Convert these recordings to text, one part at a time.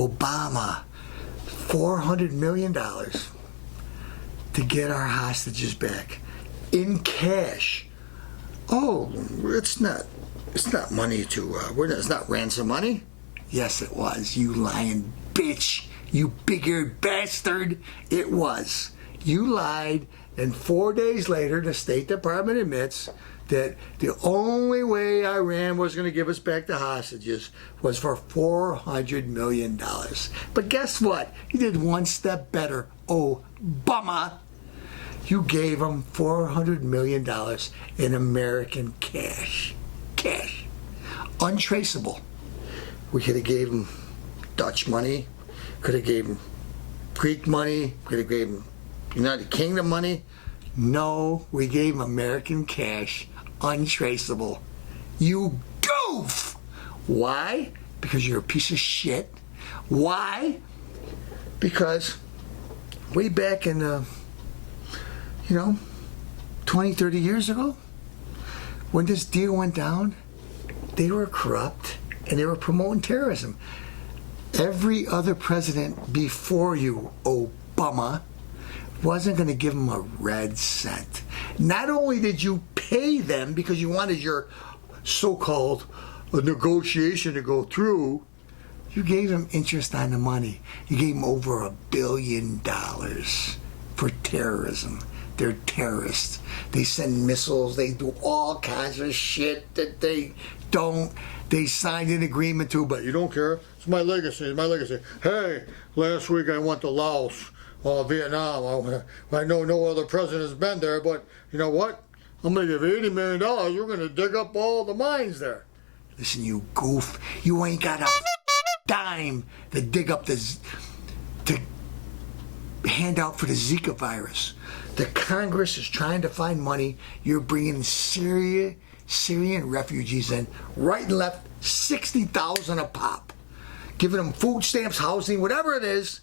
Obama $400 million to get our hostages back in cash. Oh, it's not money to, it's not ransom money. Yes, it was, you lying bitch, you big-eared bastard. It was. You lied, and 4 days later, the State Department admits that the only way Iran was going to give us back the hostages was for $400 million. But guess what? You did one step better, Obama. You gave them $400 million in American cash. Cash. Untraceable. We could have gave them Dutch money, could have gave them Greek money, could have gave them United Kingdom money. No, we gave them American cash, untraceable. You goof! Why? Because you're a piece of shit. Why? Because way back in, 20, 30 years ago, when this deal went down, they were corrupt and they were promoting terrorism. Every other president before you, Obama, wasn't going to give them a red cent. Not only did you pay them because you wanted your so-called negotiation to go through, you gave them interest on the money. You gave them over $1 billion for terrorism. They're terrorists. They send missiles. They do all kinds of shit that they don't. They signed an agreement to, but you don't care. It's my legacy. It's my legacy. Hey, last week I went to Laos, Vietnam. I know no other president has been there, but you know what? I'm going to give $80 million. We're going to dig up all the mines there. Listen, you goof. You ain't got a dime to dig up to hand out for the Zika virus. The Congress is trying to find money. You're bringing Syrian refugees in, right and left, 60,000 a pop. Giving them food stamps, housing, whatever it is.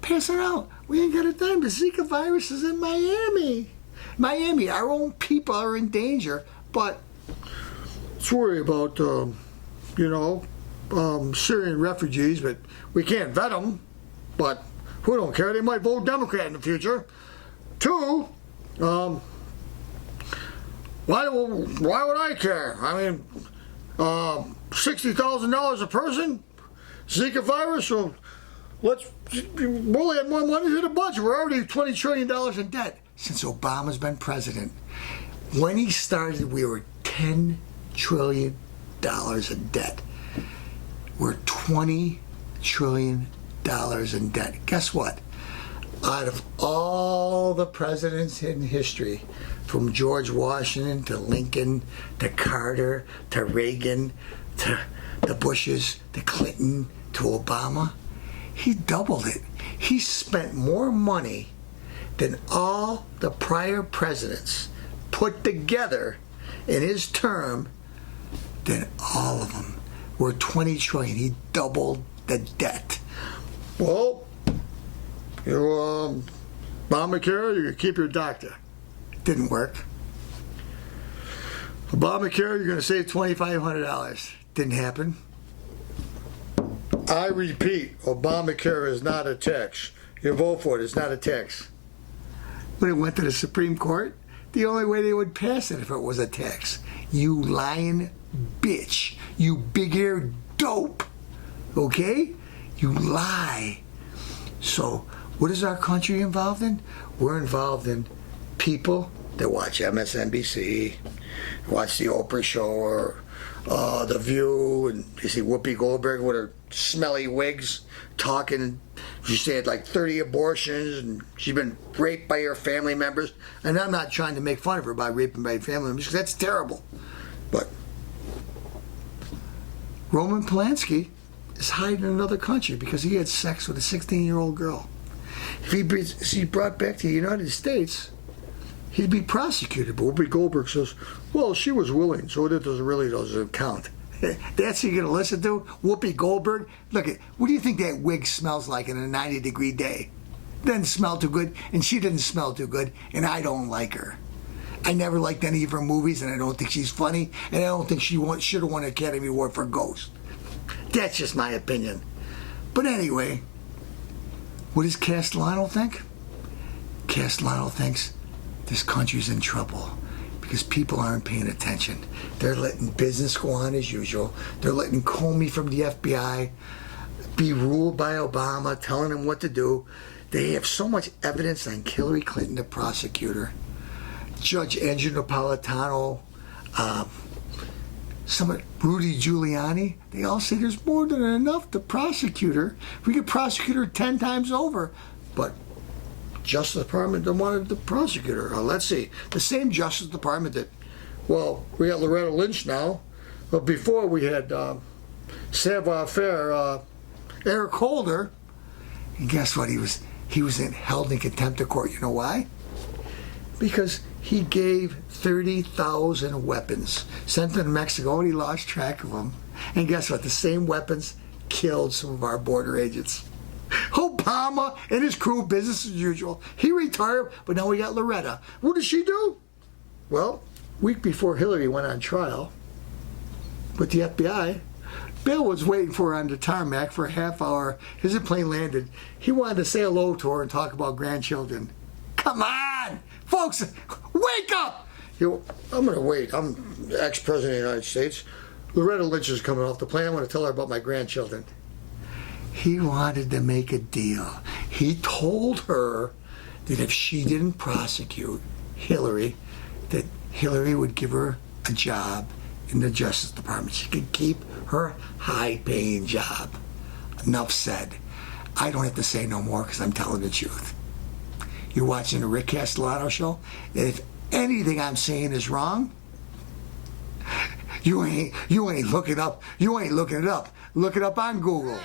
Pass it out. We ain't got a dime. The Zika virus is in Miami. Miami, our own people are in danger. But let's worry about, Syrian refugees, but we can't vet them. But who don't care? They might vote Democrat in the future. Two, why would I care? I mean, $60,000 a person, Zika virus. So we'll add more money to the budget. We're already $20 trillion in debt since Obama's been president. When he started, we were $10 trillion in debt. We're $20 trillion in debt. Guess what? Out of all the presidents in history, from George Washington to Lincoln to Carter to Reagan to the Bushes to Clinton to Obama, he doubled it. He spent more money than all the prior presidents put together in his term than all of them. We're $20 trillion. He doubled the debt. Well, Obamacare, you can keep your doctor. Didn't work. Obamacare, you're going to save $2,500. Didn't happen. I repeat, Obamacare is not a tax. You vote for it, it's not a tax. When it went to the Supreme Court, the only way they would pass it if it was a tax. You lying bitch. You big-eared dope. Okay? You lie. So, what is our country involved in? We're involved in people that watch MSNBC, watch the Oprah Show, or The View, and you see Whoopi Goldberg with her smelly wigs talking. She had like 30 abortions, and she's been raped by her family members. And I'm not trying to make fun of her by raping by family members, because that's terrible. But Roman Polanski is hiding in another country because he had sex with a 16-year-old girl. If he brought back to the United States, he'd be prosecuted. But Whoopi Goldberg says, well, she was willing, so it doesn't count. That's who you're going to listen to? Whoopi Goldberg? Look, what do you think that wig smells like in a 90-degree day? Doesn't smell too good, and she didn't smell too good, and I don't like her. I never liked any of her movies, and I don't think she's funny, and I don't think she should have won an Academy Award for Ghost. That's just my opinion. But anyway, what does Castellano think? Castellano thinks this country's in trouble because people aren't paying attention. They're letting business go on as usual. They're letting Comey from the FBI be ruled by Obama, telling him what to do. They have so much evidence on Hillary Clinton, the prosecutor, Judge Andrew Napolitano, Rudy Giuliani. They all say there's more than enough to prosecute her. We could prosecute her 10 times over. But Justice Department don't want to prosecute her. Let's see. The same Justice Department that, well, we got Loretta Lynch now. But before we had savoir-faire Eric Holder. And guess what? He was held in contempt of court. You know why? Because he gave 30,000 weapons, sent them to Mexico, and he lost track of them. And guess what? The same weapons killed some of our border agents. Obama and his crew, business as usual. He retired, but now we got Loretta. What did she do? Well, week before Hillary went on trial with the FBI, Bill was waiting for her on the tarmac for a half hour. His plane landed. He wanted to say hello to her and talk about grandchildren. Come on, folks, wake up! I'm going to wait. I'm the ex-president of the United States. Loretta Lynch is coming off the plane. I want to tell her about my grandchildren. He wanted to make a deal. He told her that if she didn't prosecute Hillary, that Hillary would give her a job in the Justice Department. She could keep her high-paying job. Enough said. I don't have to say no more because I'm telling the truth. You're watching the Rick Castellano show, and if anything I'm saying is wrong, you ain't looking it up. Look it up on Google.